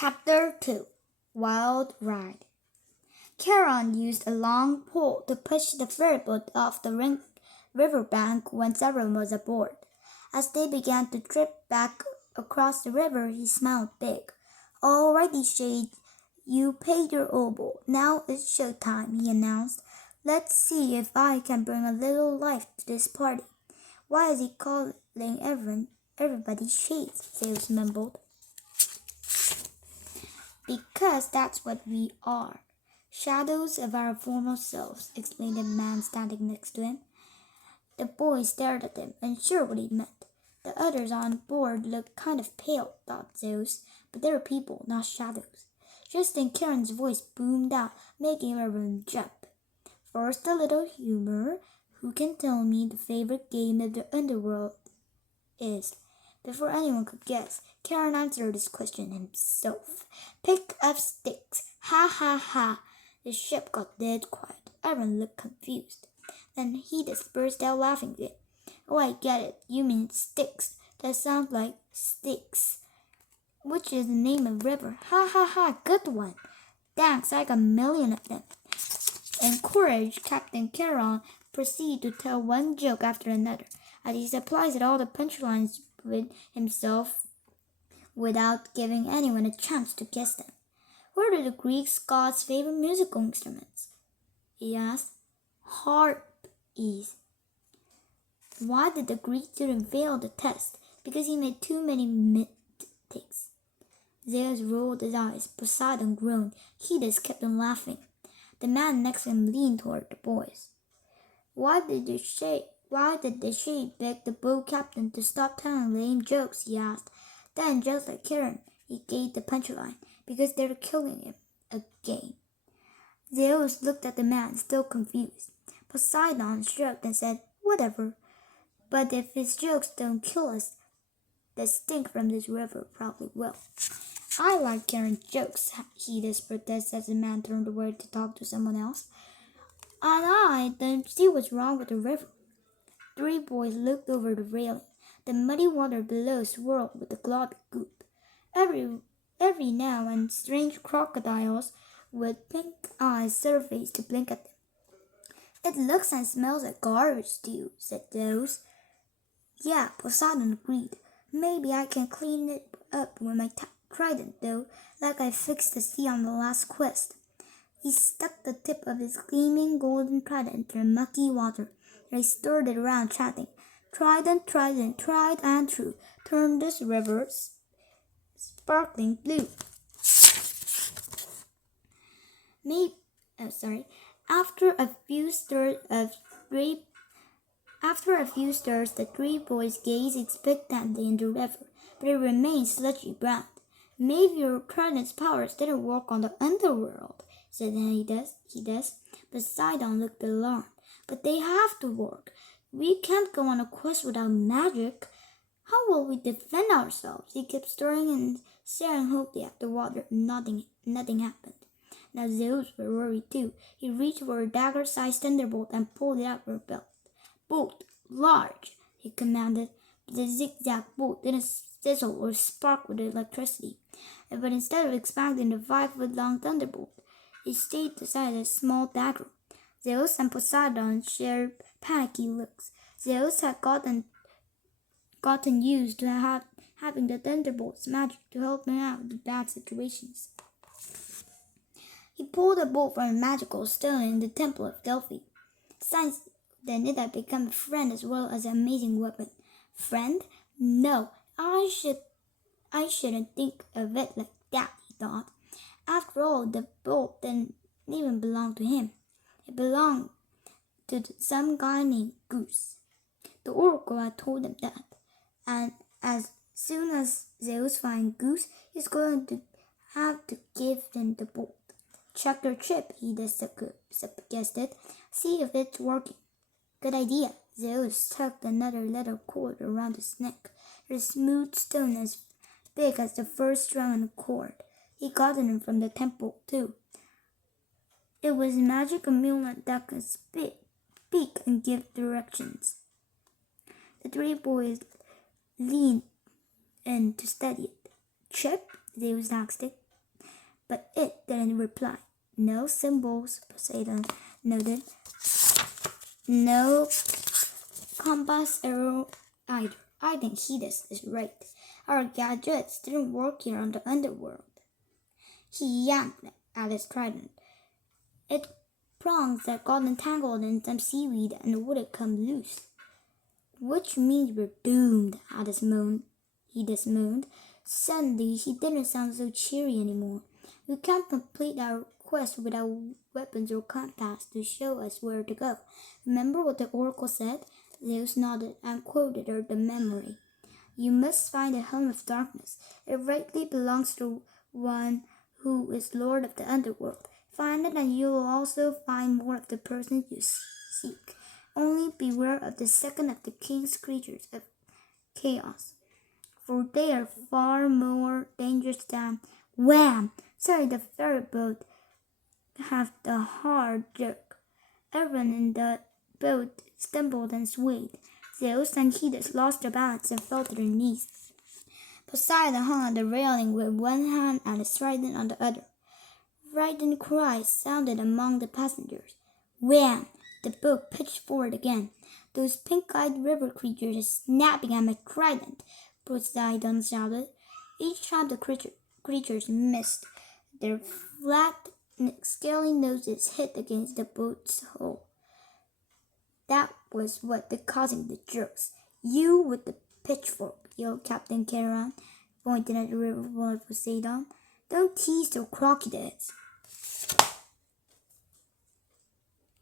Chapter 2 Wild Ride. Charon used a long pole to push the ferryboat off the riverbank when everyone was aboard. As they began to trip back across the river, he smiled big. "Alrighty, Shade, you paid your oboe. Now it's showtime," he announced. "Let's see if I can bring a little life to this party." "Why is he calling everybody Shades?" Zeus mumbled. "Because that's what we are. Shadows of our former selves," explained the man standing next to him. The boy stared at him, unsure what he meant. The others on board looked kind of pale, thought Zeus, but they were people, not shadows. Just then Charon's voice boomed out, making everyone jump. "First, a little humor. Who can tell me the favorite game of the underworld is?" Before anyone could guess, Charon answered his question himself. "Pick up sticks. Ha ha ha." The ship got dead quiet. Everyone looked confused. Then he just burst out laughing again. "Oh, I get it. You mean sticks. That sounds like Styx, which is the name of a river. Ha ha ha, good one. Thanks, I got a million of them." Encouraged, Captain Charon proceeded to tell one joke after another, as he supplied all the punchlines with himself without giving anyone a chance to guess them. "What are the Greek gods' favorite musical instruments?" he asked. "Harpies." "Why did the Greek student fail the test?" "Because he made too many mistakes." Zeus rolled his eyes. Poseidon groaned. He just kept on laughing. The man next to him leaned toward the boys. Why did the shade beg the boat captain to stop telling lame jokes?" he asked. Then, just like Charon, he gave the punchline. "Because they're killing him again." Zeus looked at the man, still confused. Poseidon shrugged and said, "Whatever. But if his jokes don't kill us, the stink from this river probably will." "I like Charon's jokes," he protested as the man turned away to talk to someone else. "And I don't see what's wrong with the river." Three boys looked over the railing. The muddy water below swirled with a globby goop. Every now and then strange crocodiles with pink eyes surfaced to blink at them. "It looks and smells like garbage too," said Zeus. "Yeah," Poseidon agreed. "Maybe I can clean it up with my trident, though, like I fixed the sea on the last quest." He stuck the tip of his gleaming golden trident into the mucky water, and he stirred it around, chanting, "Trident, trident, tried and true, turn this river sparkling blue." After a few stirs, the three boys gazed expectantly in the river, but it remained sludgy brown. "Maybe your trident's powers didn't work on the underworld," said he does. Poseidon looked alarmed. "But they have to work. We can't go on a quest without magic. How will we defend ourselves?" He kept stirring and staring hopefully at the water. Nothing happened. Now Zeus was worried too. He reached for a dagger-sized thunderbolt and pulled it out of her belt. "Bolt, large," he commanded. But the zigzag bolt didn't sizzle or spark with electricity. But instead of expanding the 5-foot-long thunderbolt, it stayed the size of a small dagger. Zeus and Poseidon shared panicky looks. Zeus had gotten used to having the thunderbolt's magic to help him out in bad situations. He pulled a bolt from a magical stone in the temple of Delphi. Since then it had become a friend as well as an amazing weapon. Friend? No, I shouldn't think of it like that, he thought. After all, the bolt didn't even belong to him. It belonged to some guy named Goose. The oracle had told him that. And as soon as Zeus finds Goose, he's going to have to give him the bolt. "Check your chip," he suggested. "See if it's working." "Good idea." Zeus tucked another leather cord around his neck. It was a smooth stone as big as the first string on the cord. He got it from the temple, too. It was a magic amulet that could speak and give directions. The three boys leaned in to study it. "Chip?" Zeus asked it. but it didn't reply. No symbols, Poseidon noted. No compass arrow either. I think Hades is right. Our gadgets didn't work here on the underworld. He yanked at his trident. Its prongs that got entangled in some seaweed and wouldn't come loose. Which means we're doomed, Hades moaned. Suddenly, he didn't sound so cheery anymore. We can't complete our quest without weapons or compass to show us where to go. Remember what the oracle said? Zeus nodded and quoted her the memory. You must find the Helm of Darkness. It rightly belongs to one who is Lord of the Underworld. Find it and you will also find more of the person you seek. Only beware of the second of the king's creatures of chaos, for they are far more dangerous than wham! Sorry, the ferry boat had a hard jerk. Everyone in the boat stumbled and swayed. Zeus and Hades lost their balance and fell to their knees. Poseidon hung on the railing with one hand and his trident on the other. Frightened cries sounded among the passengers. Wham! The boat pitched forward again. Those pink-eyed river creatures are snapping at my trident, Poseidon shouted. Each time the creatures missed, their flat, scaly noses hit against the boat's hull. That was what was causing the jerks. You with the pitchfork, yelled Captain Charon, pointing at the river of Poseidon. Don't tease those crocodiles.